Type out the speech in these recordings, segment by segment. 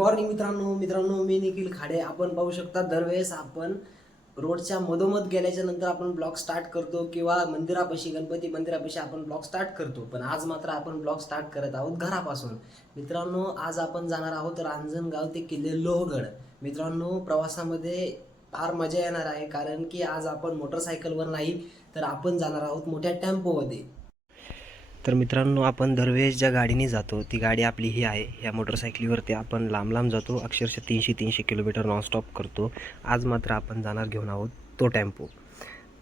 Morning मित्रांनो मी निखिल खाडे. आपण पाहू शकता दरवेळेस आपण रोडच्या मधोमध गेल्याच्या नंतर आपण ब्लॉग स्टार्ट करतो किंवा मंदिरापाशी गणपती मंदिरापाशी आपण ब्लॉग स्टार्ट करतो, पण आज मात्र आपण ब्लॉग स्टार्ट करत आहोत घरापासून. मित्रांनो, आज आपण जाणार आहोत रांजणगाव ते किल्ले लोहगड. मित्रांनो, प्रवासामध्ये फार मजा येणार आहे, कारण की आज आपण मोटरसायकलवर नाही तर आपण जाणार आहोत मोठ्या टेम्पोमध्ये. तर मित्रांनो, आपण दरवेळेस ज्या गाडीने जातो ती गाडी आपली ही आहे. या मोटरसायकलीवरती आपण लांब लांब जातो, अक्षरशः 300 किलोमीटर नॉनस्टॉप करतो. आज मात्र आपण जाणार घेऊन आहोत तो टेम्पो.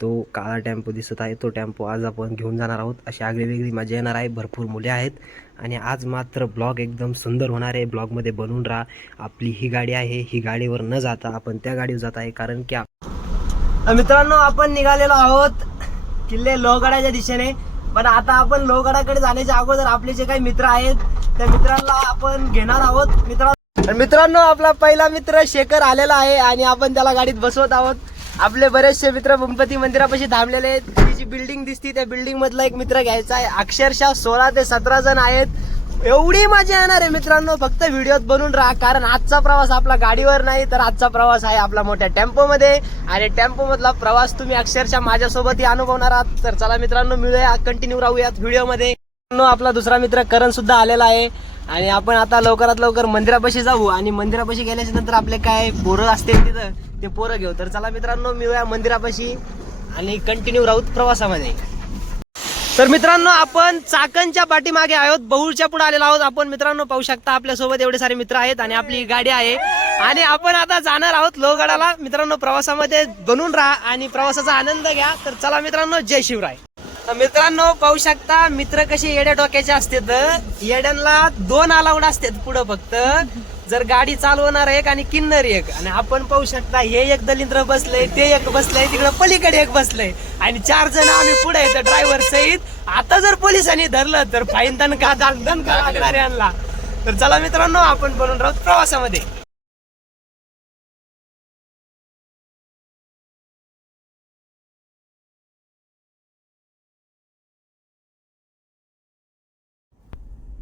तो काळा टेम्पो दिसत आहे, तो टेम्पो आज आपण घेऊन जाणार आहोत. अशी आगळीवेगळी मजा येणार आहे, भरपूर मुले आहेत आणि आज मात्र ब्लॉग एकदम सुंदर होणार आहे. ब्लॉगमध्ये बनवून राहा. आपली ही गाडी आहे, ही गाडीवर न जाता आपण त्या गाडीवर जात आहे, कारण की मित्रांनो आपण निघालेलो आहोत किल्ले लोहगडाच्या दिशेने. पण आता आपण लोहगडाकडे जाण्याच्या अगोदर आपले जे काही मित्र आहेत त्या मित्रांना आपण घेणार आहोत. मित्रांनो, आपला पहिला मित्र शेखर आलेला आहे आणि आपण त्याला गाडीत बसवत आहोत. आपले बरेचसे मित्र गणपती मंदिरापाशी थांबलेले आहेत. ती जी बिल्डिंग दिसती त्या बिल्डिंग मधला एक मित्र घ्यायचा आहे. अक्षरशः 16 ते 17 जण आहेत. एवढी मजा येणार आहे मित्रांनो, फक्त व्हिडिओत बनून राहा, कारण आजचा प्रवास आपला गाडीवर नाही तर आजचा प्रवास आहे आपला मोठ्या टेम्पोमध्ये. आणि टेम्पो मधला प्रवास तुम्ही अक्षरशः माझ्यासोबतही अनुभवणार आहात. तर चला मित्रांनो, मिळूया, कंटिन्यू राहूयात व्हिडिओमध्ये. आपला दुसरा मित्र करण सुद्धा आलेला आहे आणि आपण आता लवकरात लवकर मंदिरापाशी जाऊ आणि मंदिरापाशी गेल्याच्या नंतर आपले काय पोरं असतील तिथं ते पोरं घेऊ. तर चला मित्रांनो, मिळूया मंदिरापाशी आणि कंटिन्यू राहूत प्रवासामध्ये. तर मित्रांनो, आपण चाकणच्या पाठीमागे आहोत, बहुळच्या पुढे आलेलो आहोत आपण. मित्रांनो पाहू शकता आपल्यासोबत एवढे सारे मित्र आहेत आणि आपली गाडी आहे आणि आपण आता जाणार आहोत लोहगडाला. मित्रांनो, प्रवासामध्ये बनून राहा आणि प्रवासाचा आनंद घ्या. तर चला मित्रांनो, जय शिवराय. तर मित्रांनो पाहू शकता मित्र कसे येड्या डोक्याचे असतात. येड्यांना 2 अलाउड असतात पुढं, फक्त जर गाडी चालवणार एक आणि किन्नर एक. आणि आपण पाहू शकता हे एक दलिंद्र बसलंय, ते एक बसलंय, तिकडे पलीकडे एक बसलंय आणि 4 जण आम्ही पुढे येतो ड्रायव्हर सहित. आता जर पोलिसांनी धरलं तर फाईन दणका लागणार यांना. तर चला मित्रांनो, आपण बनून राहू प्रवासामध्ये.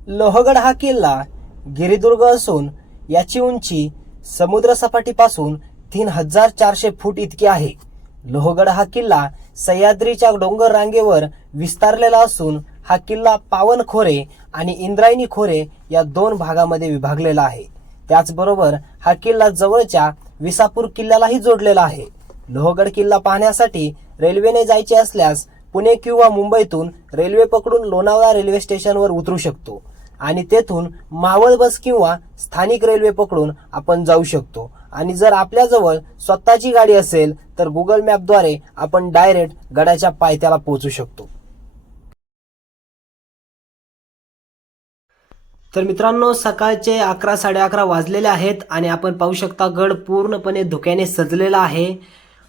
लोहगड हा किल्ला गिरिदुर्ग असून याची उंची समुद्रसपाटीपासून 3400 फूट इतकी आहे. लोहगड हा किल्ला सह्याद्रीच्या डोंगर रांगेवर विस्तारलेला असून हा किल्ला पावनखोरे आणि इंद्रायणी खोरे या 2 भागामध्ये विभागलेला आहे. त्याचबरोबर हा किल्ला जवळच्या विसापूर किल्ल्यालाही जोडलेला आहे. लोहगड किल्ला पाहण्यासाठी रेल्वेने जायचे असल्यास पुणे किंवा मुंबईतून रेल्वे पकडून लोणावळा रेल्वे स्टेशनवर उतरू शकतो आणि तेथून मावळ बस किंवा स्थानिक रेल्वे पकडून आपण जाऊ शकतो. आणि जर आपल्याजवळ स्वतःची गाडी असेल तर गुगल मॅपद्वारे आपण डायरेक्ट गडाच्या पायथ्याला पोहोचू शकतो. तर मित्रांनो, सकाळचे 11 साडे 11 वाजलेले आहेत आणि आपण पाहू शकता गड पूर्णपणे धुक्याने सजलेला आहे.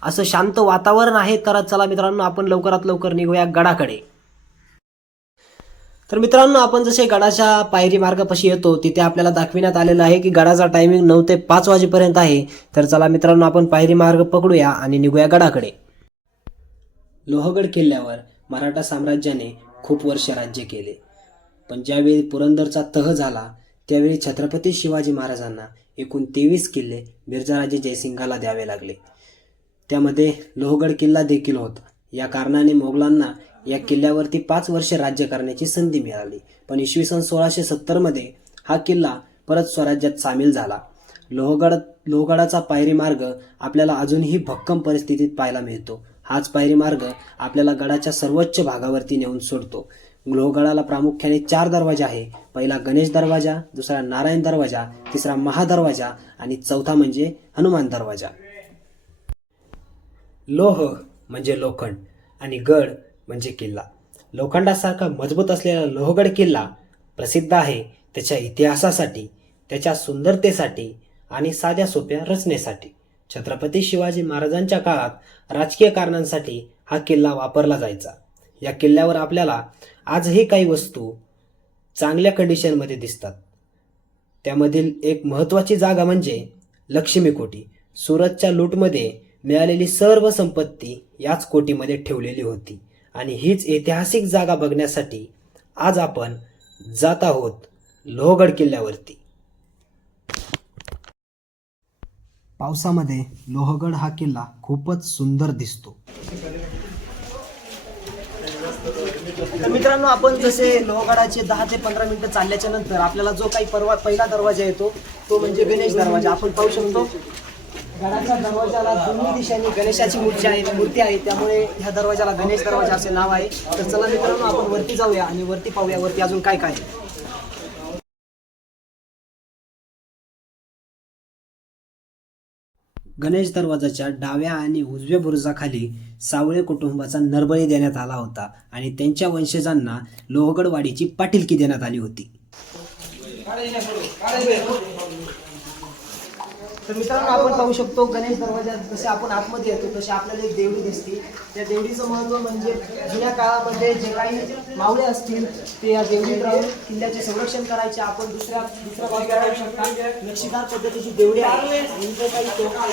असं शांत वातावरण आहे. तर चला मित्रांनो, आपण लवकरात लवकर निघूया गडाकडे. तर मित्रांनो, आपण जसे गडाच्या पायरी मार्गापाशी येतो तिथे आपल्याला दाखविण्यात आलेलं आहे की गडाचा टायमिंग 9 ते 5 वाजेपर्यंत आहे. तर चला मित्रांनो, आपण पायरी मार्ग पकडूया आणि निघूया गडाकडे. लोहगड किल्ल्यावर मराठा साम्राज्याने खूप वर्ष राज्य केले, पण ज्यावेळी पुरंदरचा तह झाला त्यावेळी छत्रपती शिवाजी महाराजांना एकूण 23 किल्ले मिर्झाराजे जयसिंगला द्यावे लागले. त्यामध्ये लोहगड किल्ला देखील होता. या कारणाने मोगलांना या किल्ल्यावरती 5 वर्ष राज्य करण्याची संधी मिळाली. पण इसवी सन 1670 मध्ये हा किल्ला परत स्वराज्यात सामील झाला. लोहगडाचा पायरी मार्ग आपल्याला अजूनही भक्कम परिस्थितीत पाहायला मिळतो. हाच पायरी मार्ग आपल्याला गडाच्या सर्वोच्च भागावरती नेऊन सोडतो. लोहगडाला प्रामुख्याने 4 दरवाजे आहे. पहिला गणेश दरवाजा, दुसरा नारायण दरवाजा, तिसरा महादरवाजा आणि चौथा म्हणजे हनुमान दरवाजा. लोह म्हणजे लोखंड आणि गड म्हणजे किल्ला. लोखंडासारखा मजबूत असलेला लोहगड किल्ला प्रसिद्ध आहे त्याच्या इतिहासासाठी, त्याच्या सुंदरतेसाठी आणि साध्या सोप्या रचनेसाठी. छत्रपती शिवाजी महाराजांच्या काळात राजकीय कारणांसाठी हा किल्ला वापरला जायचा. या किल्ल्यावर आपल्याला आजही काही वस्तू चांगल्या कंडिशनमध्ये दिसतात. त्यामधील एक महत्त्वाची जागा म्हणजे लक्ष्मी कोठी. सुरतच्या लूटमध्ये मिळालेली सर्व संपत्ती याच कोटीमध्ये ठेवलेली होती आणि हीच ऐतिहासिक जागा बघण्यासाठी आज आपण जात आहोत लोहगड किल्ल्यावरती. पावसामध्ये लोहगड हा किल्ला खूपच सुंदर दिसतो. तर मित्रांनो, आपण जसे लोहगडाचे 10 ते 15 मिनिटं चालल्याच्या नंतर आपल्याला जो काही पहिला दरवाजा येतो तो म्हणजे गणेश दरवाजा. आपण पाहू शकतो गडाच्या दरवाजाला दोन्ही दिशांनी गणेशाची मूर्ती आहे, त्यामुळे ह्या दरवाजाला गणेश दरवाजा असे नाव आहे. तर चला मित्रांनो, आपण वरती जाऊया आणि वरती पाहूया वरती अजून काय काय. गणेश दरवाजाच्या डाव्या आणि उजव्या बुरुजाखाली सावळे कुटुंबाचा नरबळी देण्यात आला होता आणि त्यांच्या वंशजांना लोहगडवाडीची पाटीलकी देण्यात आली होती. तर मित्रांनो, आपण पाहू शकतो गणेश दरवाजात जसे आपण आतमध्ये येतो तसे आपल्याला एक देवडी दिसते. त्या देवडीचं महत्त्व म्हणजे जुन्या काळामध्ये जे काही मावळे असतील ते या देवडीत राहून किल्ल्याचे संरक्षण करायचे. आपण दुसऱ्या बाजूला पाहू शकता नक्षीदार पद्धतीची देवडी आहे. इथे काही तोफा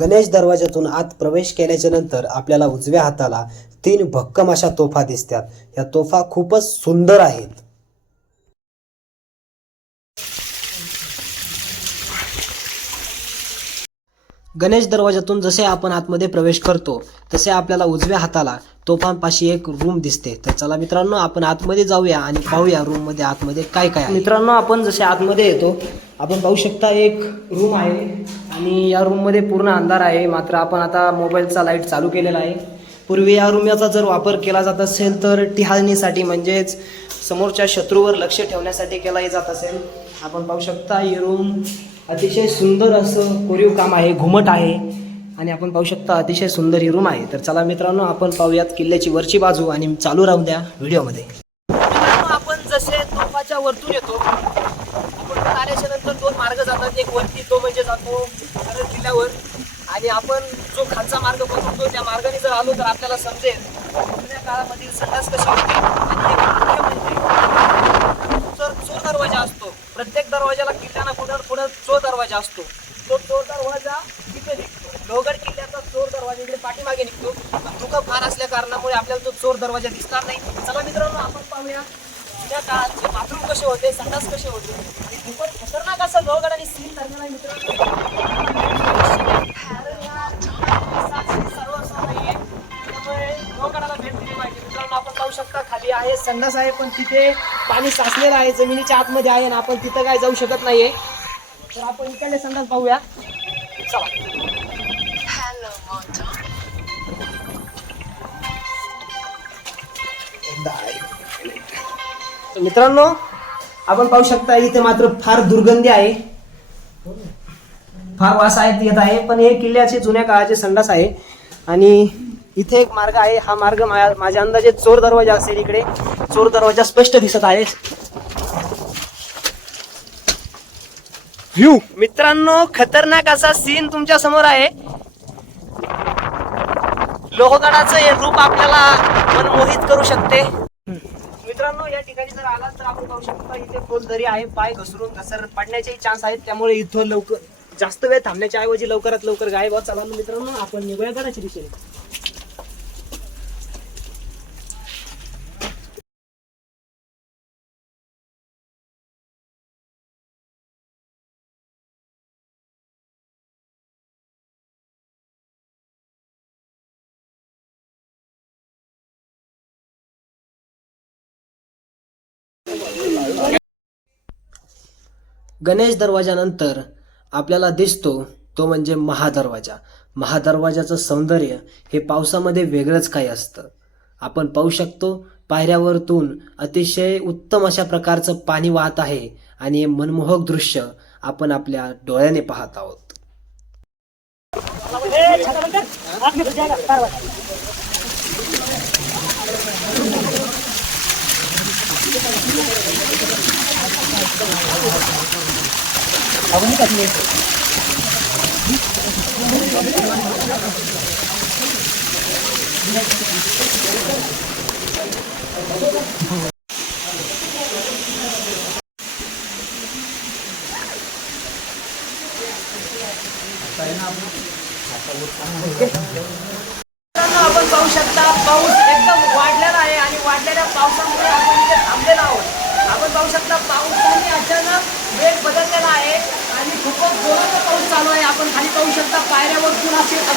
गणेश दरवाजातून आत प्रवेश केल्याच्या नंतर आपल्याला उजव्या हाताला 3 भक्कम अशा तोफा दिसतात. या तोफा खूपच सुंदर आहेत. गणेश दरवाजातून जसे आपण आतमध्ये प्रवेश करतो तसे आपल्याला उजव्या हाताला तोफांपाशी एक रूम दिसते. तर चला मित्रांनो, आपण आतमध्ये जाऊया आणि पाहूया रूम मध्ये आतमध्ये काय काय आहे. मित्रांनो, आपण जसे आतमध्ये येतो आपण पाहू शकता एक रूम आहे आणि या रूम मध्ये पूर्ण अंधार आहे. मात्र आपण आता मोबाईलचा लाईट चालू केलेला आहे. पूर्वी या रूमचा जर वापर केला जात असेल तर टिहाळणीसाठी म्हणजेच समोरच्या शत्रूवर लक्ष ठेवण्यासाठी केला जात असेल. आपण पाहू शकता ही रूम अतिशय सुंदर असं कोरीव काम आहे, घुमट आहे आणि आपण पाहू शकता अतिशय सुंदर ही रूम आहे. तर चला मित्रांनो, आपण पाहूयात किल्ल्याची वरची बाजू आणि चालू राहून द्या व्हिडिओमध्ये. मित्रांनो, आपण जसे तोफाच्या वरतून येतो आपण आल्याच्या नंतर 2 मार्ग जातात. एक वरती तो म्हणजे जातो किल्ल्यावर आणि आपण जो खालचा मार्ग पकडतो त्या मार्गाने जर आलो तर आपल्याला समजेल जुन्या काळामधील संडास कशी होती. आणि एक म्हणजे चोर दरवाजा असतो. प्रत्येक दरवाजाला किल्ल्याला पुढे चोर दरवाजा असतो. तो चोर दरवाजा तिथे निघतो. लोहगड किल्ल्याचा चोर दरवाजा इकडे पाठीमागे निघतो. धुकं फार असल्या कारणामुळे आपल्याला तो चोर दरवाजा दिसणार नाही. चला मित्रांनो, आपण पाहूया जुन्या काळात बाथरूम कसे होते, संडास कसे होते आणि खूपच खतरनाक असं लोहगड आणि सीन ठरलेला आहे मित्रांनो. आपण पाहू शकता खाली आहे संडास आहे, पण तिथे पाणी साचलेलं आहे, जमिनीच्या आतमध्ये आहे आणि आपण तिथं काय जाऊ शकत नाहीये. तर आपण इकडले संडास पाहूया. चला. मित्रांनो, आपण पाहू शकता इथे मात्र फार दुर्गंधी आहे, फार वास येत आहे. पण हे किल्ल्याचे जुन्या काळाचे संडास आहे आणि इथे एक मार्ग आहे. हा मार्ग माझ्या अंदाजे चोर दरवाजा असेल. इकडे चोर दरवाजा स्पष्ट दिसत आहे. मित्रांनो, खतरनाक असा सीन तुमच्या समोर आहे. लोहगडाचं हे रूप आपल्याला मनमोहित करू शकते. मित्रांनो, या ठिकाणी जर आलात तर आपण पाहू शकता इथे खोल दरी आहे. पाय घसर पडण्याचे चान्स आहेत, त्यामुळे इथं लवकर जास्त वेळ थांबण्याच्या ऐवजी लवकरात लवकर गायब व्हा. चला मित्रांनो, आपण निघूया गडाच्या दिशेने. गणेश दरवाजानंतर आपल्याला दिसतो तो म्हणजे महादरवाजा. महादरवाजाचं सौंदर्य हे पावसामध्ये वेगळंच काही असतं. आपण पाहू शकतो पायऱ्यावरतून अतिशय उत्तम अशा प्रकारचं पाणी वाहत आहे आणि हे मनमोहक दृश्य आपण आपल्या डोळ्याने पाहत आहोत. आपण पाहू शकता पाऊस एकदम वाढलेला आहे आणि वाढलेल्या पावसामुळे आपण इथे थांबलेलो आहोत. आपण पाहू शकता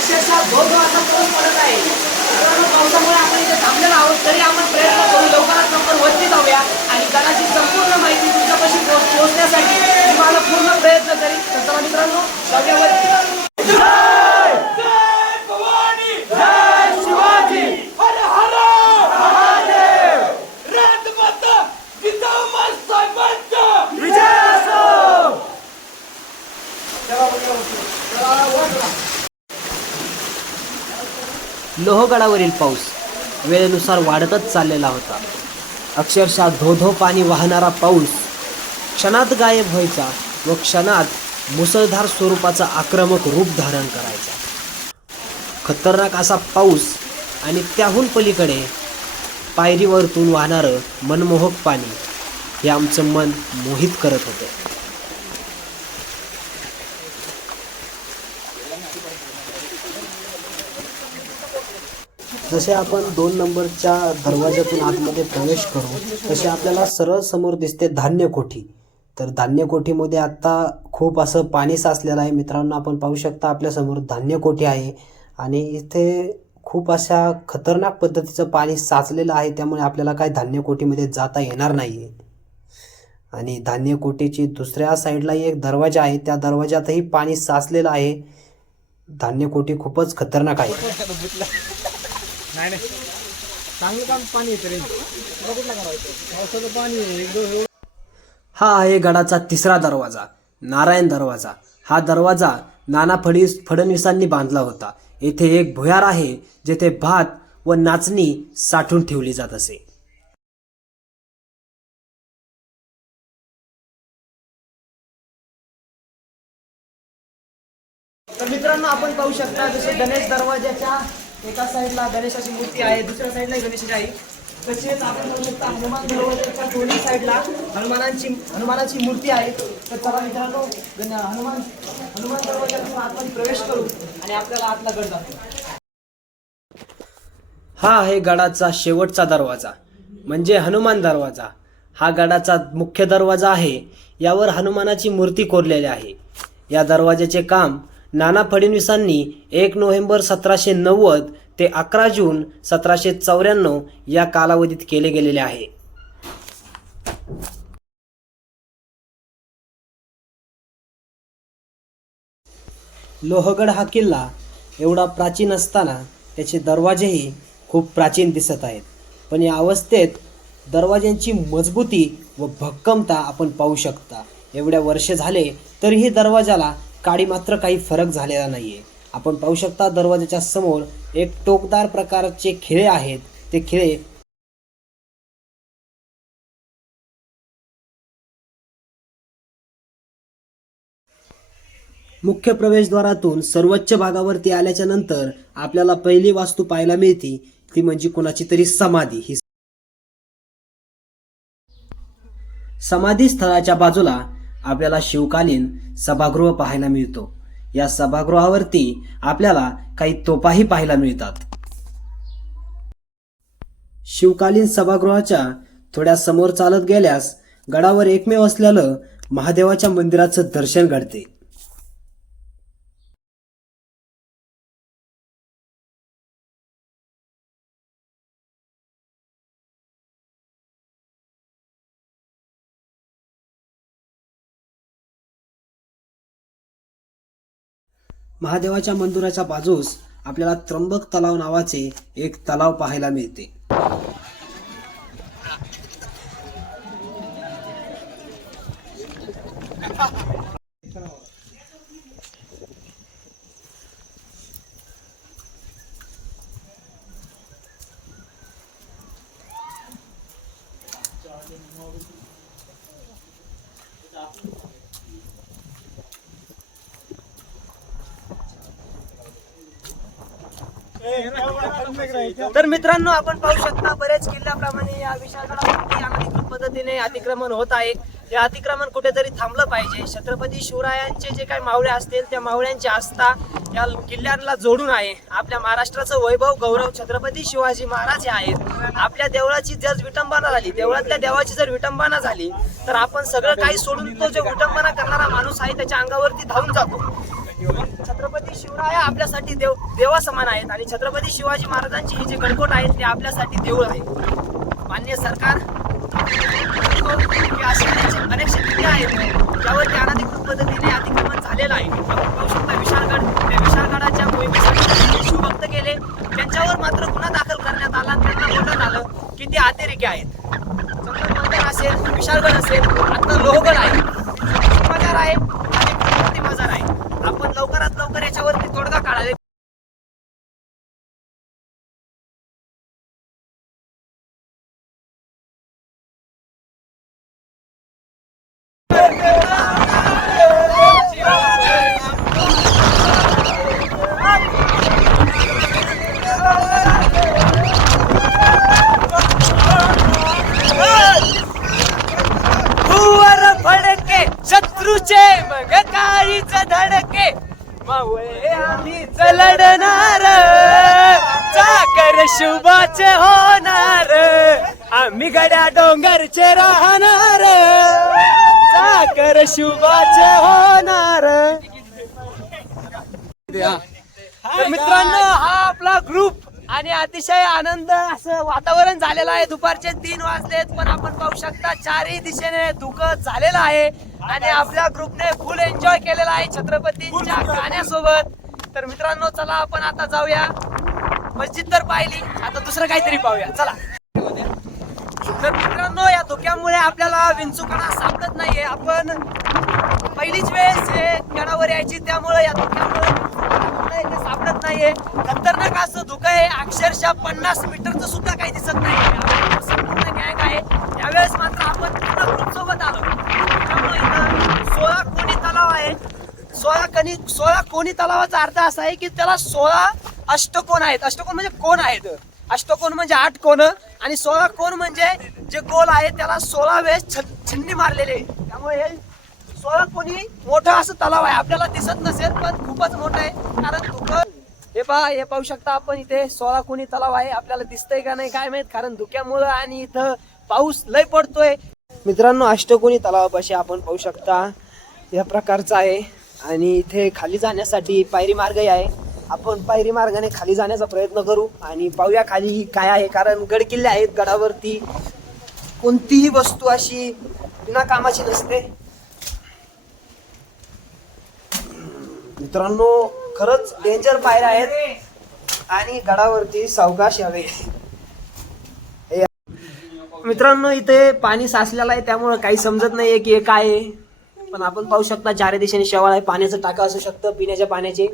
अक्षरशः धो असा पाऊस पडत आहे. मित्रांनो, पावसामुळे आपण इथे थांबलेलो आहोत, तरी आपण प्रयत्न करू लवकरात लवकर वरती जाऊया आणि गडाची संपूर्ण माहिती तुमच्यापाशी पोहोचण्यासाठी तुम्हाला पूर्ण प्रयत्न करीन. तर चला मित्रांनो, जाऊया वरती. लोहगडावरील पाऊस वेळेनुसार वाढतच चाललेला होता. अक्षरशः धो पाणी वाहणारा पाऊस क्षणात गायब व्हायचा व क्षणात मुसळधार स्वरूपाचा आक्रमक रूप धारण करायचा. खतरनाक असा पाऊस आणि त्याहून पलीकडे पायरीवरतून वाहणारं मनमोहक पाणी हे आमचं मन मोहित करत होतं. जसे आपण 2 नंबरच्या दरवाज्यातून आतमध्ये प्रवेश करू तसे आपल्याला सरळ समोर दिसते धान्य कोठी. तर धान्य कोठीमध्ये आत्ता खूप असं पाणी साचलेलं आहे. मित्रांनो, आपण पाहू शकता आपल्यासमोर धान्य कोठी आहे आणि इथे खूप अशा खतरनाक पद्धतीचं पाणी साचलेलं आहे. त्यामुळे आपल्याला काय धान्य कोठीमध्ये जाता येणार नाही आहे. आणि धान्य कोठीची दुसऱ्या साईडला एक दरवाजा आहे, त्या दरवाजातही पाणी साचलेलं आहे. धान्य कोठी खूपच खतरनाक आहे. हा आहे गडाचा तिसरा दरवाजा, नारायण दरवाजा. हा दरवाजा नाना फडणवीसांनी बांधला होता. येथे एक भुयार आहे जेथे भात व नाचणी साठवून ठेवली जात असे. तर मित्रांनो, आपण पाहू शकता जसे गणेश दरवाजाच्या एका साईडला गणेशाची मूर्ती आहे, दुसऱ्या साईडला गणेशाची आहे. तसेच आपण पाहू शकता हनुमान दरवाजाच्या दोन्ही साईडला हनुमानाची मूर्ती आहे. तर चला मित्रांनो, हनुमान दरवाजातून आतमध्ये प्रवेश करू आणि आपल्याला आतला गड दाखवू. हा आहे गडाचा शेवटचा दरवाजा म्हणजे हनुमान दरवाजा. हा गडाचा मुख्य दरवाजा आहे. यावर हनुमानाची मूर्ती कोरलेली आहे. या दरवाजाचे काम नाना फडणवीसांनी 1 नोव्हेंबर 1790 ते 11 जून 1794 या कालावधीत केले गेलेले आहे. लोहगड हा किल्ला एवढा प्राचीन असताना त्याचे दरवाजेही खूप प्राचीन दिसत आहेत. पण या अवस्थेत दरवाज्यांची मजबूती व भक्कमता आपण पाहू शकता. एवढ्या वर्ष झाले तरीही दरवाजाला काडी मात्र काही फरक झालेला नाहीये. आपण पाहू शकता दरवाजाच्या समोर एक टोकदार प्रकारचे खिळे आहेत. ते खिळे मुख्य प्रवेशद्वारातून सर्वोच्च भागावरती आल्याच्या नंतर आपल्याला पहिली वास्तू पाहायला मिळते ती म्हणजे कोणाची तरी समाधी. ही समाधी स्थळाच्या बाजूला आपल्याला शिवकालीन सभागृह पाहायला मिळतो. या सभागृहावरती आपल्याला काही तोफाही पाहायला मिळतात. शिवकालीन सभागृहाच्या थोड्या समोर चालत गेल्यास गडावर एकमेव असलेलं महादेवाच्या मंदिराचं दर्शन घडते. महादेवाच्या मंदिराच्या बाजूस आपल्याला त्र्यंबक तलाव नावाचे एक तलाव पाहायला मिळते. तर मित्रांनो, आपण पाहू शकता बरेच किल्ल्याप्रमाणे या विशाळगडावरती अनधिकृत पद्धतीने अतिक्रमण होत आहे. हे अतिक्रमण कुठेतरी थांबलं पाहिजे. छत्रपती शिवरायांचे जे काही मावळे असतील त्या मावळ्यांची आस्था या किल्ल्यांना जोडून आहे. आपल्या महाराष्ट्राचं वैभव गौरव छत्रपती शिवाजी महाराज हे आहेत. आपल्या देवळाची जर विटंबना झाली, देवळातल्या देवाची जर विटंबना झाली तर आपण सगळं काही सोडून तो जो विटंबना करणारा माणूस आहे त्याच्या अंगावरती धावून जातो. छत्रपती शिवराय आपल्यासाठी देवा समान आहेत आणि छत्रपती शिवाजी महाराजांची ही जे गणकोट आहेत ते आपल्यासाठी देऊळ आहे. मान्य सरकार असे अनेक शेतकरी आहेत ज्यावरती अनधिकृत पद्धतीने अतिक्रमण झालेलं आहे. आपण पाहू शकता विशाळगड, त्या विशाळगडाच्या मोहिमेसाठी शिवभक्त गेले, त्यांच्यावर मात्र गुन्हा दाखल करण्यात आला. त्यांना बोलण्यात आलं की ते अतिरेकी आहेत. मंदिर असेल, विशाळगड असेल, आता लोहगड आहे, मजार आहे आणि मजार आहे. आपण लवकरात लवकर याच्यावरती तोडगा काढावे. शत्रूचे मग काळीच धडके मावळे आम्हीच लढणार, चाकर शुभाचे होणार, आम्ही गड्या डोंगरचे राहणार, चाकर शुभाचे होणार. तर मित्रांनो हा आपला ग्रुप आणि अतिशय आनंद असं वातावरण झालेलं आहे. दुपारचे 3 वाजलेत पण आपण पाहू शकता चारही दिशेने धुकं झालेलं आहे आणि आपल्या ग्रुपने फुल एन्जॉय केलेला आहे छत्रपतींच्या गाण्यासोबत. तर मित्रांनो चला आपण आता जाऊया. मस्जिद तर पाहिली, आता दुसरं काहीतरी पाहूया चला. तर मित्रांनो या धुक्यामुळे आपल्याला विंचूकडा सापडत नाहीये. आपण पहिलीच वेळेस गडावर यायची, त्यामुळे या धुक्यामुळे सापडत नाहीये. खतरनाक असं धुकं आहे, अक्षरशः 50 मीटरचं सुद्धा काही दिसत नाही. संपूर्ण गँग आहे. यावेळेस मात्र आपण पूर्ण ग्रुप सोबत आलो. त्यामुळे इथं 16 कोणी तलाव आहे. 16 कोणी तलावाचा अर्थ असा आहे की त्याला 16 अष्टकोन आहेत. अष्टकोन म्हणजे कोण आहेत, अष्टकोन म्हणजे 8 कोण आणि 16 कोण म्हणजे जे गोल आहे त्याला 16 वेळेस छिन्नी मारलेले. त्यामुळे हे 16 कोणी मोठं असं तलाव आहे. आपल्याला दिसत नसेल पण खूपच मोठं आहे कारण धुकं. हे पहा, हे पाहू शकता आपण इथे 16 कोणी तलाव आहे. आपल्याला दिसतंय का नाही काय माहित, कारण धुक्यामुळं आणि इथं पाऊस लय पडतोय. मित्रांनो अष्टकोनी तलावापाशी आपण पाहू शकता या प्रकारचा आहे आणि इथे खाली जाण्यासाठी पायरी मार्गही आहे. आपण पायरी मार्गाने खाली जाण्याचा प्रयत्न करू आणि पाहूया खाली काय आहे, कारण गड किल्ले आहेत. गडावरती कोणतीही वस्तू अशी बिना कामाची नसते. मित्रांनो खरंच डेंजर पायऱ्या आहेत आणि गडावरती सावकाश यावे. मित्रांनो इथे पाणी साचलेलं आहे त्यामुळे काही समजत नाहीये की हे काय आहे, पण आपण पाहू शकता चारी दिशेने शेवाळ आहे. पाण्याचं टाका असू शकतं पिण्याच्या पाण्याचे.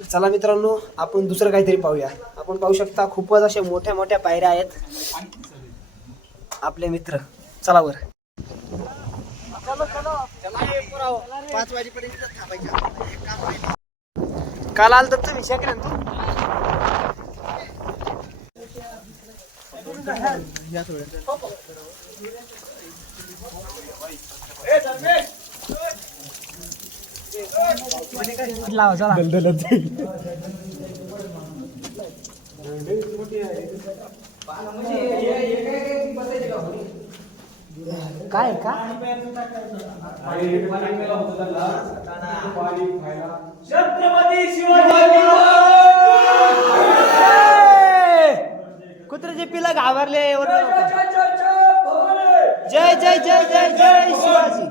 चला मित्रांनो आपण दुसरं काहीतरी पाहूया. आपण पाहू शकता खूपच अशा मोठ्या मोठ्या पायऱ्या आहेत. आपले मित्र चला वर. 5 वाजेपर्यंत थांबायचं. काल आलं तर तुम्ही शेक ना तू. लावा चला. काय का छत्रपती शिवाजी कुत्र्याचे पिला घाबरले. जय जय जय जय जय शिवाजी.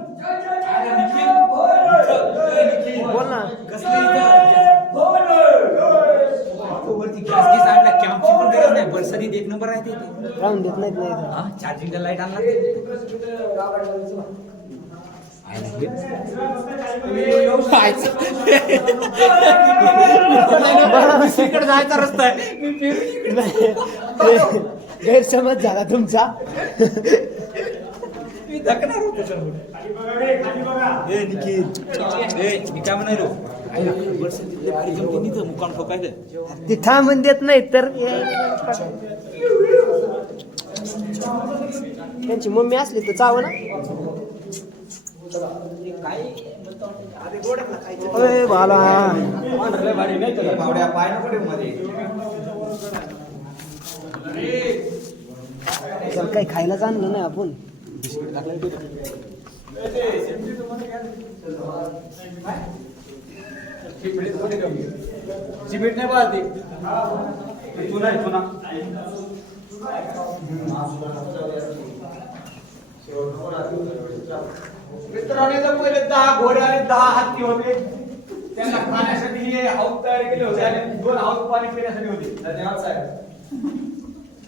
बोल ना बरसरी एक नंबर आहे ते राहून देत नाही. चार्जिंग लाईट आणला इकडे जायचा रस्ता आहे. गैरसमज झाला तुमचा. मी धकणार होतो. मी काय म्हणालो मुकाम ठोकायचं ते थांबून देत नाही तर त्यांची मम्मी असली तर चाव ना. भाला चल काही खायला जाणलं नाही आपण. सिमेंट नाही पाहते चुना आहे चुना. मित्रांनो पहिले 10 घोडे आणि 10 हत्ती होते. त्यांना खाण्यासाठी हे हाऊस तयार केले होते आणि 2 हाऊस पाणी पिण्यासाठी होते. धन्यवाद साहेब.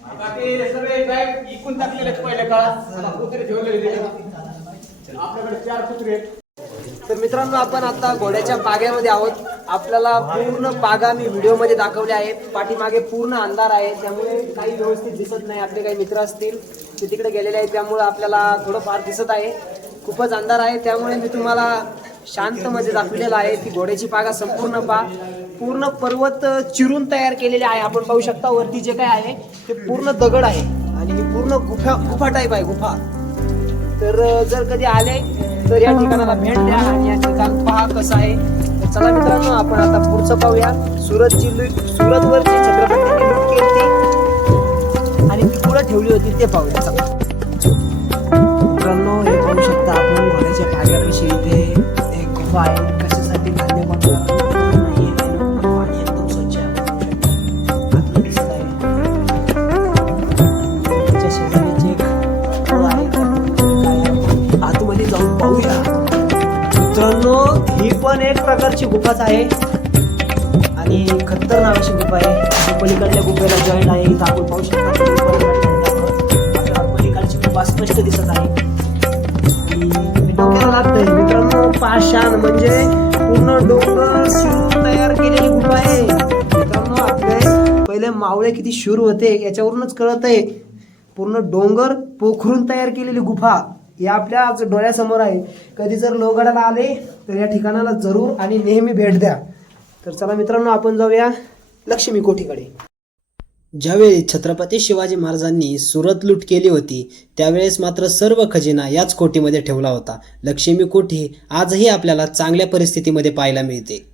आता ते सगळे काय इकून टाकलेले पहिल्या काळात कुत्रे ठेवलेले आपल्याकडे 4 कुत्रे आहेत. तर मित्रांनो आपण आता घोड्याच्या पाग्यामध्ये आहोत. आपल्याला पूर्ण पागा मी व्हिडिओमध्ये दाखवले आहेत. पाठीमागे पूर्ण अंधार आहे, त्यामुळे काही व्यवस्थित दिसत नाही. आपले काही मित्र असतील ते तिकडे गेलेले आहेत, त्यामुळे आपल्याला थोडंफार दिसत आहे. खूपच अंधार आहे, त्यामुळे मी तुम्हाला शांतमध्ये दाखवलेलं आहे. ती घोड्याची पागा संपूर्ण पूर्ण पर्वत चिरून तयार केलेले आहे. आपण पाहू शकता वरती जे काय आहे ते पूर्ण दगड आहे आणि ही पूर्ण गुफा टाईप आहे, गुफा. तर जर कधी आले तर या ठिकाणाला भेट द्या आणि या ठिकाण पहा कसं आहे. तर चला मित्रांनो आपण आता पुढचं पाहूया. सुरतवरची छत्रपतींनी लूट केली आणि ती पुढे ठेवली होती ते पाहूया. चला मित्रांनो, हे पाहू शकता आपण घोड्याच्या पाग्यापाशी इथे एक गुफा आहे. कशासाठी पाणी एकदम स्वच्छ आहे. आतमध्ये दिसत आहे. त्याच्या शेजारीचे एक फळ आहे. आतमध्ये जाऊन पाहूया. मित्रांनो, ही पण एक प्रकारची गुफाच आहे आणि खत्तर नावाची गुफा आहे. पलीकडल्या गुफेला जॉईंट आहे. इथं आपण पाहू शकता पलीकडची गुफा स्पष्ट दिसत आहे. डोक्याला लागतंय मित्रांनो, पाषाण म्हणजे पूर्ण डोंगर शिरून तयार केलेली गुफा आहे. मित्रांनो, आपले पहिले मावळे किती शूर होते याच्यावरूनच कळत आहे. पूर्ण डोंगर पोखरून तयार केलेली गुफा या आपल्या डोळ्यासमोर आहे. कधी जर लोहगडाला आले तर या ठिकाणाला जरूर आणि नेहमी भेट द्या. तर चला मित्रांनो आपण जाऊया लक्ष्मी कोठीकडे. ज्यावेळी छत्रपती शिवाजी महाराजांनी सुरत लूट केली होती त्यावेळेस मात्र सर्व खजिना याच कोठीमध्ये ठेवला होता. लक्ष्मी कोठी आजही आपल्याला चांगल्या परिस्थितीमध्ये पाहायला मिळते.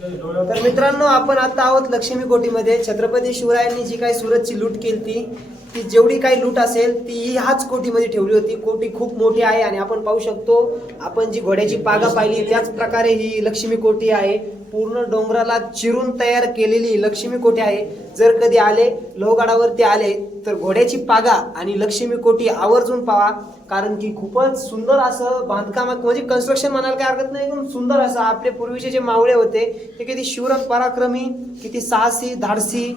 तर मित्रांनो, आपण आता आहोत लक्ष्मी कोठीमध्ये. छत्रपती शिवरायांनी जी काही सुरतची लूट केली ती जेवढी काही लूट असेल ती ह्याच कोठीमध्ये ठेवली होती. कोठी खूप मोठी आहे आणि आपण पाहू शकतो, आपण जी घोड्याची पागा पाहिली त्याच प्रकारे ही लक्ष्मी कोठी आहे. पूर्ण डोंगराला चिरून तयार केलेली लक्ष्मी कोठी आहे. जर कधी आले लोहगडावरती आले तर घोड्याची पागा आणि लक्ष्मी कोठी आवर्जून पाहा, कारण की खूपच सुंदर असं बांधकाम म्हणजे कन्स्ट्रक्शन म्हणायला काही हरकत नाही, पण सुंदर असं. आपले पूर्वीचे जे मावळे होते ते किती शूर पराक्रमी, किती साहसी, धाडसी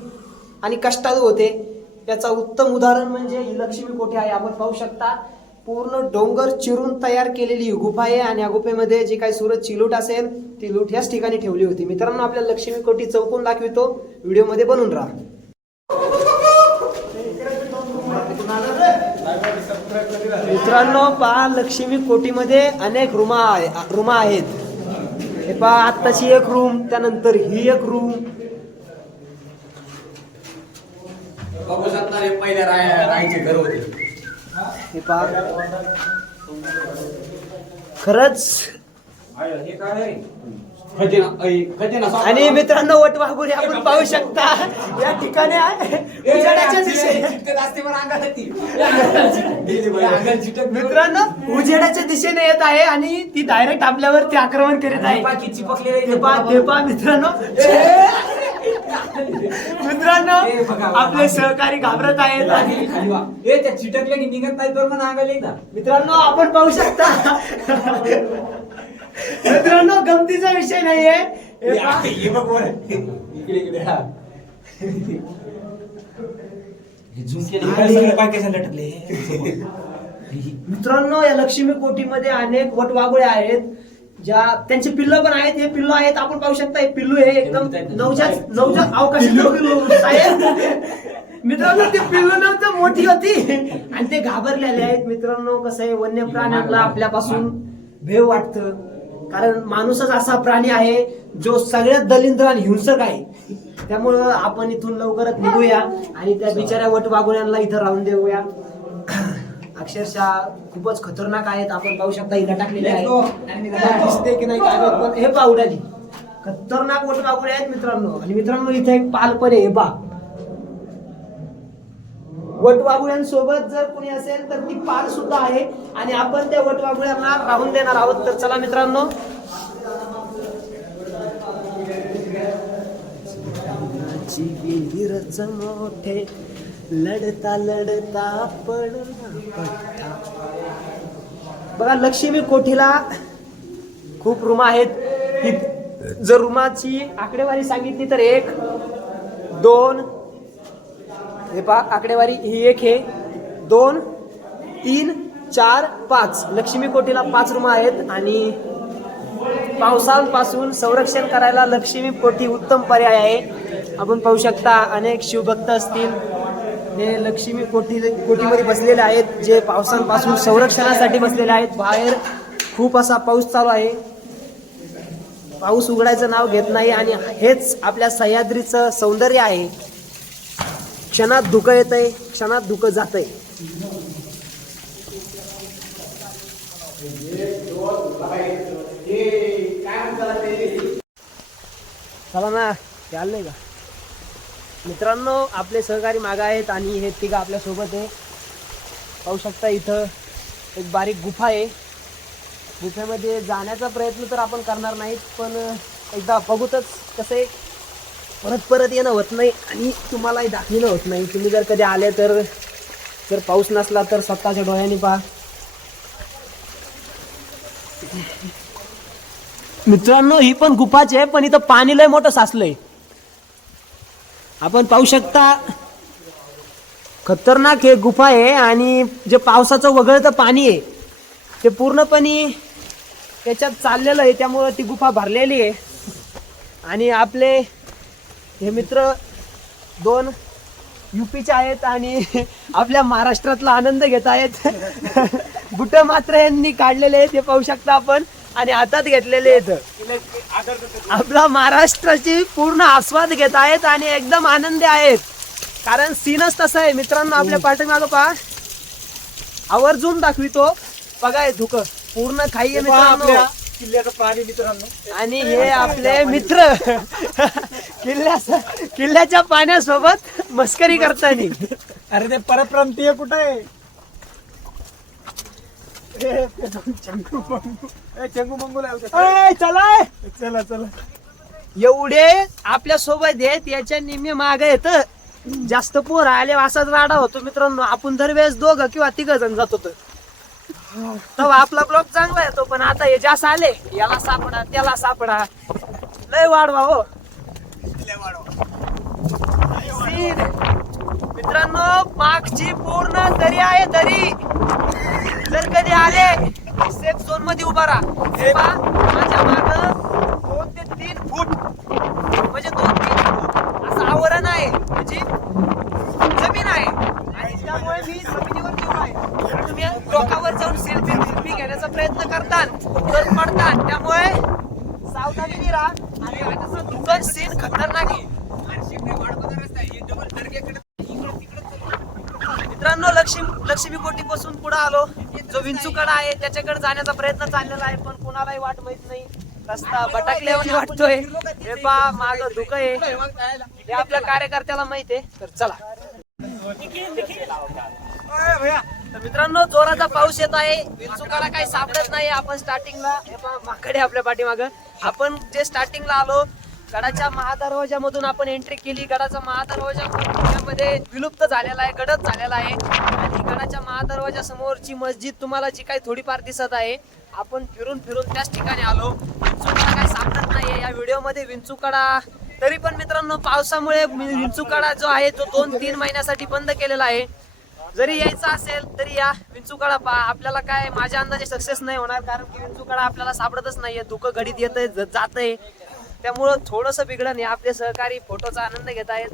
आणि कष्टाळू होते. याचा उत्तम उदाहरण म्हणजे ही लक्ष्मी कोठी आहे. आपण पाहू शकता पूर्ण डोंगर चिरून तयार केलेली गुफा आहे आणि या गुफेमध्ये जी काही सुरतची लूट असेल ती लूट याच ठिकाणी ठेवली होती. मित्रांनो, आपल्या लक्ष्मी कोठी चौकून दाखवितो, व्हिडिओमध्ये बनून राहा. मित्रांनो पहा, लक्ष्मी कोठीमध्ये अनेक रूमा आहेत. हे पहा, आत्ताची एक रूम, त्यानंतर ही एक रूम. बघू शकता हे पहिल्या राहायचे घर होते. हे पहा, खरंच. हे काय आहे? खजिना. आणि मित्रांनो, वटवाघुळी आपण पाहू शकता या ठिकाणी उजेडाच्या दिशेने. मित्रांनो, उजेडाच्या दिशेने येत आहे आणि ती डायरेक्ट आपल्यावरती आक्रमण करीत आहे. मित्रांनो मित्रांनो ए, बघा, आपले सहकारी घाबरत आहेत आणि खाली वा. ए त्या चिटकले की निघत नाही तर म्हणा अंगाला एकदा. मित्रांनो आपण पाहू शकता मित्रांनो गमतीचा विषय नाहीये हे पहा. हे बघ वर. इकडे इकडे हा. हे झूम केलं काय सगळं काय कशाला लटकले. मित्रांनो या लक्ष्मी कोटीमध्ये अनेक वटवाघुळे आहेत ज्या त्यांचे पिल्ल पण आहेत. हे पिल्लू आहेत आपण पाहू शकता. हे पिल्लू हे एकदम नवजात अवकाशात साहेब मित्रांनो ते पिल्लू नव्हतं मोठी होती आणि ते घाबरलेले आहेत. मित्रांनो कसं आहे वन्य प्राण्यांना आपल्यापासून भेव वाटतं कारण माणूसच असा प्राणी आहे जो सगळ्यात दलिंद्र आणि हिंसक आहे. त्यामुळं आपण इथून लवकरच निघूया आणि त्या बिचाऱ्या वटवाघुळ्यांना इथं राहून देऊया. अक्षरशः खूपच खतरनाक आहेत. आपण पाहू शकता इथं टाकलेले आहे दिसते की नाही काय माहित, पण हे पहा उडाली खतरनाक वटवाघुळे आहेत मित्रांनो. आणि मित्रांनो इथे एक पाल पण आहे हे पहा. वटवाघुळ्यांसोबत जर कोणी असेल तर ती पाल सुद्धा आहे आणि आपण त्या वटवाघुळ्यांना राहून देणार आहोत. तर चला मित्रांनो मोठे लढता लढता पडला. बघा लक्ष्मी कोठीला खूप रूम आहेत. जर रूमाची आकडेवारी सांगितली तर 1 2 हे पहा आकडेवारी ही 1 आहे 2 3 4 5 लक्ष्मी कोठीला 5 रूम आहेत. आणि पावसांपासून संरक्षण करायला लक्ष्मी कोठी उत्तम पर्याय आहे. आपण पाहू शकता अनेक शिवभक्त असतील हे लक्ष्मी कोठीमध्ये बसलेले आहेत जे पावसांपासून संरक्षणासाठी बसलेले आहेत. बाहेर खूप असा पाऊस चालू आहे. पाऊस उघडायचं नाव घेत नाही आणि हेच आपल्या सह्याद्रीचं सौंदर्य आहे. क्षणात धुकं येतंय क्षणात धुकं जातंय. चला ना चाललंय का मित्रांनो आपले सहकारी मागे आहेत आणि हे तिघं आपल्या सोबत आहे. पाहू शकता इथं एक बारीक गुफा आहे. गुफेमध्ये जाण्याचा प्रयत्न तर आपण करणार नाहीत पण एकदा बघूतच कसं आहे. परत येणं होत नाही आणि तुम्हालाही दाखविणं होत नाही. तुम्ही जर कधी आले तर जर पाऊस नसला तर स्वतःच्या डोळ्यांनी पहा. मित्रांनो ही पण गुफाच आहे पण इथं पाणी लय मोठं साचलंय. आपण पाहू शकता खतरनाक हे गुफा आहे आणि जे पावसाचं वगळतं पाणी आहे ते पूर्णपणे त्याच्यात चाललेलं आहे त्यामुळं ती गुफा भरलेली आहे. आणि आपले हे मित्र 2 UPचे आहेत आणि आपल्या महाराष्ट्रातला आनंद घेत आहेत. बुट मात्र यांनी काढलेले आहेत ते पाहू शकता आपण आणि हातात घेतलेले आहेत. आपला महाराष्ट्राची पूर्ण आस्वाद घेत आहेत आणि एकदम आनंदी आहेत कारण सीनच तसं आहे. मित्रांनो आपल्या पाठीमागं पहा आवर्जून दाखवितो बघा हे धुकं पूर्ण खाई आहे मित्रांनो. किल्ल्याचं पाणी मित्रांनो आणि हे आपले मित्र किल्ल्याच्या पाण्यासोबत मस्करी करताना. अरे ते परप्रांतीय कुठे आहे. चंगू मंगूला चला चला एवढे आपल्या सोबत आहेत याच्या निम्मे मागे येत जास्त पोर आले असाच राडा होतो मित्रांनो. आपण दरवेळेस 2 किंवा 3 जण जात होतो तेव्हा आपला ब्लॉग चांगला येतो पण आता हे जास्त आले याला सापडा त्याला सापडा लय वाढवा हो. मित्रांनो मागची पूर्ण दरी आहे दरी. जर कधी आले सेफ झोन मध्ये उभा राहा. माझ्या माग 2 ते 3 फूट म्हणजे 2-3 फूट असं आवरण आहे म्हणजे जमीन आहे आणि त्यामुळे मी जमिनीवरती उभा आहे. तुम्ही डोकावर जाऊन सेल्फी घेण्याचा प्रयत्न करतात तर पडतात त्यामुळे सावधानी राहा. आणि दुकान सीन खतरनाक आहे. मित्रांनो लक्ष्मी कोटी पासून पुढे आलो. जो विंचूकडा आहे त्याच्याकडे जाण्याचा प्रयत्न चाललेला आहे पण कोणालाही वाट माहित नाही. रस्ता भटकल्यावर वाटतोय. हे पहा माग धुकं आहे हे आपल्या कार्यकर्त्याला माहित आहे. तर चला तर मित्रांनो जोराचा पाऊस येत आहे. विंचूकडा काही सापडत नाही. आपण स्टार्टिंगला हे पहा माकडे आपल्या पाठीमाग आपण जे स्टार्टिंगला आलो गडाच्या महादरवाजामधून आपण एंट्री केली. गडाचा महादरवाजा पुण्यामध्ये विलुप्त झालेला आहे, गडद झालेला आहे. आणि गडाच्या महादरवाजा समोरची मस्जिद तुम्हाला जी काही थोडीफार दिसत आहे, आपण फिरून फिरून त्याच ठिकाणी आलो. विंचूकडा काही सापडत नाहीये या व्हिडिओमध्ये. विंचूकडा तरी पण मित्रांनो पावसामुळे विंचूकडा जो आहे तो 2-3 महिन्यासाठी बंद केलेला आहे. जरी यायचं असेल तरी या विंचूकडा पहा. आपल्याला काय माझ्या अंदाजे सक्सेस नाही होणार, कारण की विंचूकडा आपल्याला सापडतच नाहीये. धुकं घडीत येतंय जातंय, त्यामुळं थोडंसं बिघडण आहे. आपले सहकारी फोटोचा आनंद घेत आहेत.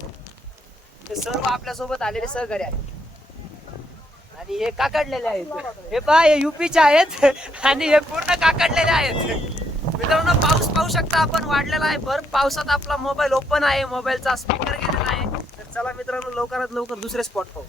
ते सर्व आपल्यासोबत आलेले सहकारी आहेत आणि हे काकडलेले आहेत. हे पहा, हे युपीचे आहेत आणि हे पूर्ण काकडलेले आहेत. मित्रांनो पाऊस पाहू शकता आपण वाढलेला आहे. भर पावसात आपला मोबाईल ओपन आहे, मोबाईलचा स्पीकर गेलेला आहे. तर चला मित्रांनो लवकरात लवकर दुसरे स्पॉट पाहू.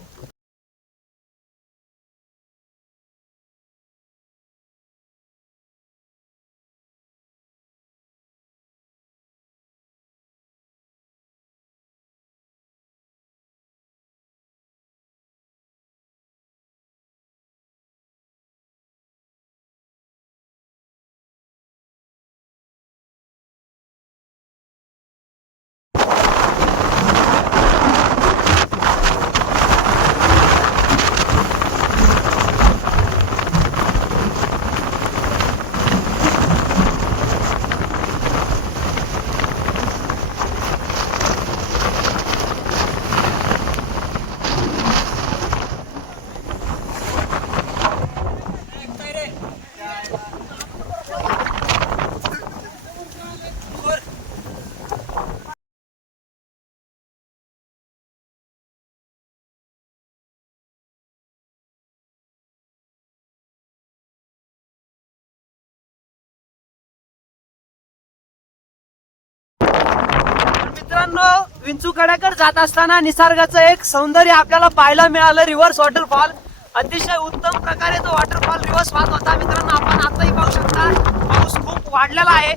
मित्रांनो विंचूकड्याकडे जात असताना निसर्गाचं एक सौंदर्य आपल्याला पाहायला मिळालं. रिव्हर्स वॉटरफॉल, अतिशय उत्तम प्रकारे तो वॉटरफॉल रिव्हर्स वाहत होता. मित्रांनो आपण आताही पाहू शकता पाऊस खूप वाढलेला आहे.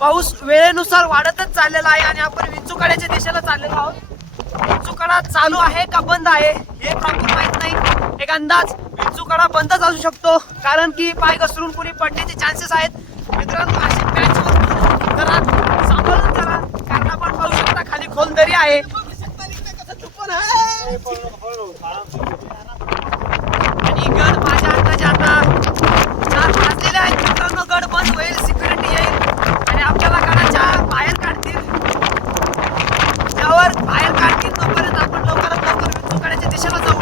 पाऊस वेळेनुसार वाढतच चाललेला आहे आणि आपण विंचूकड्याच्या दिशेला चाललेलो आहोत. विंचूकडा चालू आहे का बंद आहे हे प्रॉपर माहित नाही. एक अंदाज विंचूकडा बंदच असू शकतो, कारण की पाय घसरून कुणी पडण्याचे चान्सेस आहेत. मित्रांनो अशी पॅचवर जरा सांभाळून करा, कारण आपण पाहू शकता खाली खोल दरी आहे. आणि गड माझ्या अंदाजे आता 4 वाजलेले आहेत. मित्रांनो गड बंद होईल, सिक्युरिटी येईल आणि आपल्याला गडाच्या बाहेर काढतील. त्यावर बाहेर काढतील तोपर्यंत आपण लवकरात लवकर विंचूकड्याच्या दिशेला जाऊ.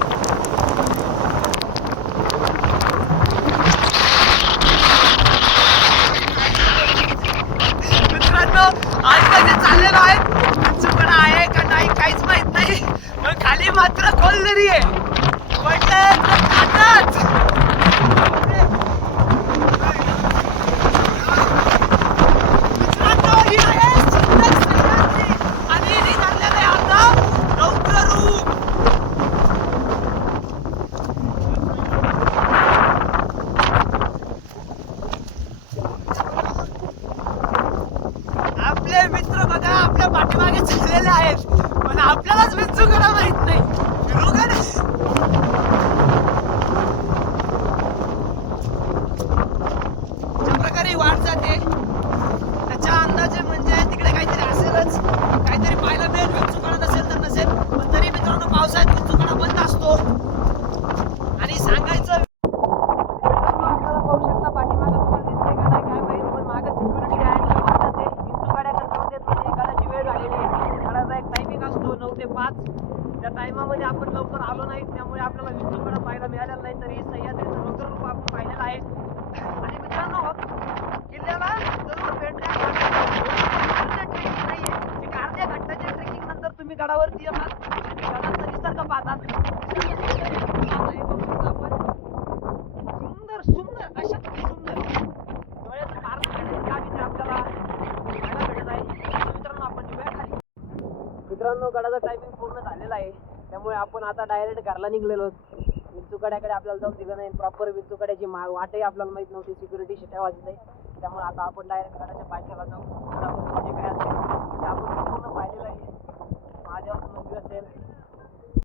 मित्रांनो आज जे चाललेलं आहे विंचूकडा आहे का नाही काहीच माहित नाही, पण खाली मात्र खोल दरी आहे. पडलं तर खातात. मित्रांनो ही आहे सुंदर सह्याद्री आणि निघालेलं आहे आता रौद्ररूप. आपले मित्र बघा आपल्या पाठीमागे चाललेले आहेत, पण आपल्यालाच विंचूकडा माहित नाही. ज्या प्रकारे वाढ जाते त्याच्या अंदाजे म्हणजे तिकडे काहीतरी असेलच, काहीतरी पाहायला मिळेल. विंचूकडा नसेल तर नसेल, पण तरी मित्रांनो पावसाळ्यात विंचूकडा बंद असतो. आणि सांगायचं आपल्याला पाहू शकता पाठीमागे तुम्हाला दिसते का नाही काय माहित, पण मागे सिक्युरिटी आहे. विंचूकड्याकडे जाऊ देत नाही. गडाची वेळ झालेली आहे. गडाचा एक टायमिंग असतो 9 ते 5. त्या टायमामध्ये आपण लवकर आलो नाही, त्यामुळे आपल्याला विंचूकडा पाहायला मिळालेला नाही. तरी सह्याद्रीचं रौद्ररूप आपण पाहिलेलं आहे. आणि मित्रांनो किल्ल्याला जरूर भेट द्या. ट्रेकिंग नाहीये, एक अर्ध्या घंट्याच्या ट्रेकिंग नंतर तुम्ही गडावरती येतात, गडाचा निसर्ग पाहतात. सुंदर सुंदर अशक्य सुंदर डोळ्याचं कारण आपल्याला पाहायला भेटत आहे. मित्रांनो आपण निघूया खाली. मित्रांनो गडाचा टायमिंग पूर्ण झालेला आहे, त्यामुळे आपण आता डायरेक्ट घरला निघलेलो. विंचूकड्याकडे आपल्याला जाऊ दिलं नाही. प्रॉपर विंचूकड्याची वाटही आपल्याला माहित नव्हती, सिक्युरिटी शिट्या वाजत आहे. त्यामुळे आता आपण डायरेक्ट गडाच्या पायथ्याला जाऊ. गडावर जे काय असेल ते आपण पूर्ण पाहिलेलं आहे. माझ्यावर नदी असेल